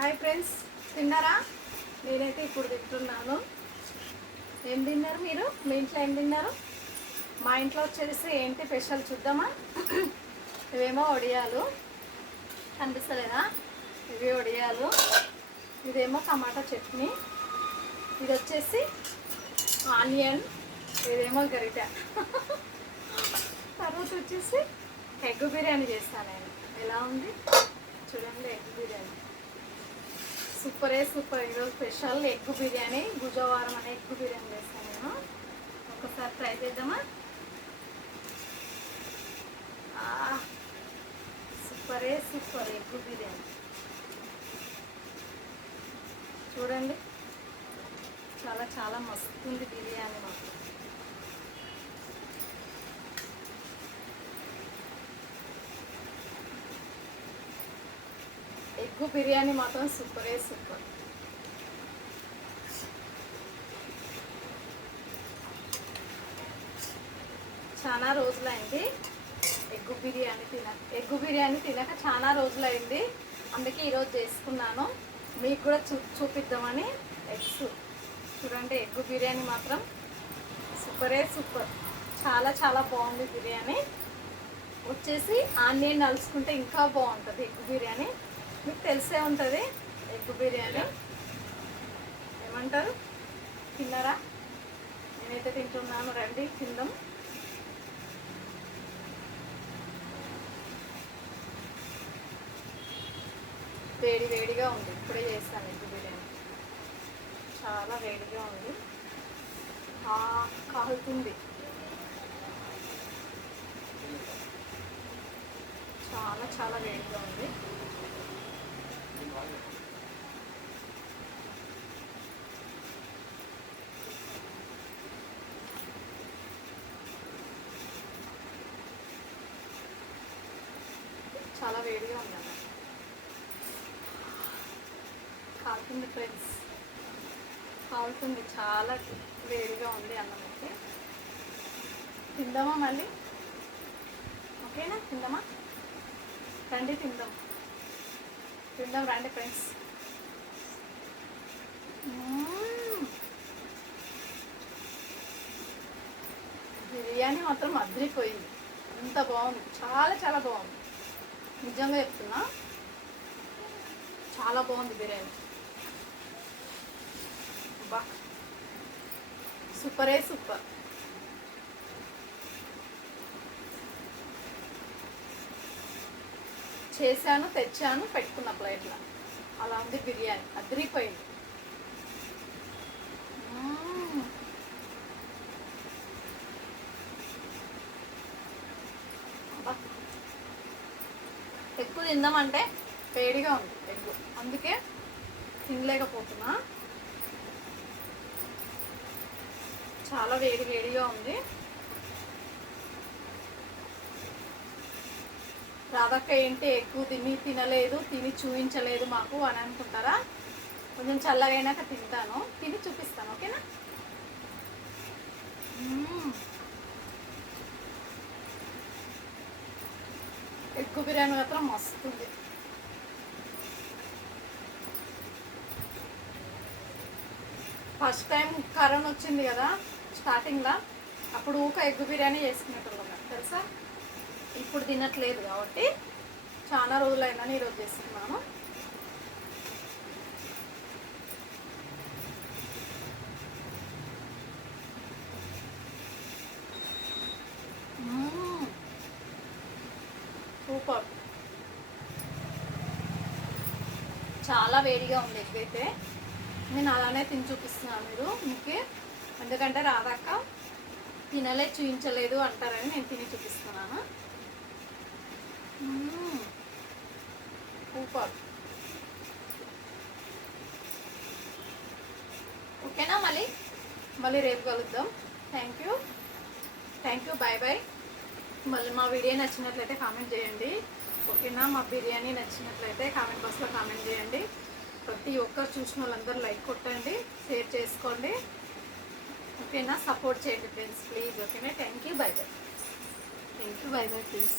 Hi friends, తిన్నారా? నేనైతే ఇప్పుడు తింటున్నాను. ఏం తిన్నారు మీరు? మీ ఇంట్లో ఏం తిన్నారు? మా ఇంట్లో వచ్చేసి ఏంటి స్పెషల్ చూద్దామా? ఇవేమో వడియాలు, కనిపిస్తలేదా? ఇవి వడియాలు, ఇదేమో టమాటా చట్నీ, ఇది వచ్చేసి ఆనియన్, ఇదేమో గరిట. తర్వాత వచ్చేసి ఎగ్ బిర్యానీ చేస్తాను నేను. ఎలా ఉంది చూడండి, ఎగ్ బిర్యానీ సూపర్. ఈరోజు స్పెషల్ ఎగ్ బిర్యానీ, బుధవారం అనే ఎగ్ బిర్యానీ చేస్తాను నేను. ఒకసారి ట్రై చేద్దామా? సూపర్ ఎగ్ బిర్యానీ చూడండి, చాలా మస్తుంది బిర్యానీ మాకు. ఎగ్ బిర్యానీ మాత్రం సూపర్. చాలా రోజులైంది ఎగ్ బిర్యానీ తినక చాలా రోజులైంది. అందుకే ఈరోజు చేసుకున్నాను, మీకు కూడా చూపిద్దామని. ఎగ్స్ చూడండి, ఎగ్ బిర్యానీ మాత్రం సూపర్. చాలా బాగుంది బిర్యానీ. వచ్చేసి ఆనియన్ నలుసుకుంటే ఇంకా బాగుంటుంది ఎగ్ బిర్యానీ. మీకు తెలిసే ఉంటుంది ఎగ్ బిర్యానీ. ఏమంటారు? తిన్నారా? నేనైతే తింటున్నాను, రండి తిందాం. వేడిగా ఉంది, ఇప్పుడే చేస్తాను ఎగ్ బిర్యానీ. చాలా వేడిగా ఉంది, కాలుతుంది. చాలా వేడిగా ఉంది. చాలా వేడిగా ఉంది అన్న, కాలుతుంది ఫ్రెండ్స్, కాలుతుంది. చాలా వేడిగా ఉంది అన్నం అయితే. తిందామా మళ్ళీ? ఓకేనా? తిందామా? రండి తిందాం రండి ఫ్రెండ్స్. బిర్యానీ మాత్రం అదిరిపోయింది, అంత బాగుంది. చాలా బాగుంది, నిజంగా చెప్తున్నా. చాలా బాగుంది బిర్యానీ. బా సూపర్. చేశాను, తెచ్చాను, పెట్టుకున్న ప్లేట్లో. అలా ఉంది బిర్యానీ, అదిరిపోయింది. ఎక్కువ తిందామంటే వేడిగా ఉంది ఎగ్గు, అందుకే తినలేకపోతున్నా. చాలా వేడిగా ఉంది. రాధక్క ఏంటి ఎక్కువ తినలేదు, తిని చూపించలేదు మాకు అని అనుకుంటారా? కొంచెం చల్లగైనాక తింటాను, తిని చూపిస్తాను. ఓకేనా? ఎగ్ బిర్యానీ మాత్రం మస్తుంది. ఫస్ట్ టైం కరోనా వచ్చింది కదా స్టార్టింగ్లో, అప్పుడు ఎగ్ బిర్యానీ చేసుకునేటోళ్ళం తెలుసా. ఇప్పుడు తినట్లేదు కాబట్టి చాలా రోజులైందని ఈరోజు చేస్తున్నాను. సూపర్. చాలా వేడిగా ఉంది ఎగ్ అయితే. నేను అలానే తిని చూపిస్తున్నాను మీకు, ఎందుకంటే రాదాక చూపించలేదు అంటారని నేను తిని చూపిస్తున్నాను. సూపర్. ఓకేనా? మళ్ళీ రేపు కలుద్దాం. Thank you. బాయ్. మళ్ళీ మా వీడియో నచ్చినట్లయితే కామెంట్ చేయండి. ఓకేనా? మా బిర్యానీ నచ్చినట్లయితే కామెంట్ బాక్స్లో కామెంట్ చేయండి. ప్రతి ఒక్కరు చూసిన వాళ్ళందరూ లైక్ కొట్టండి, షేర్ చేసుకోండి. ఓకేనా? సపోర్ట్ చేయండి ఫ్రెండ్స్ ప్లీజ్. ఓకేనా? Thank you. Bye please.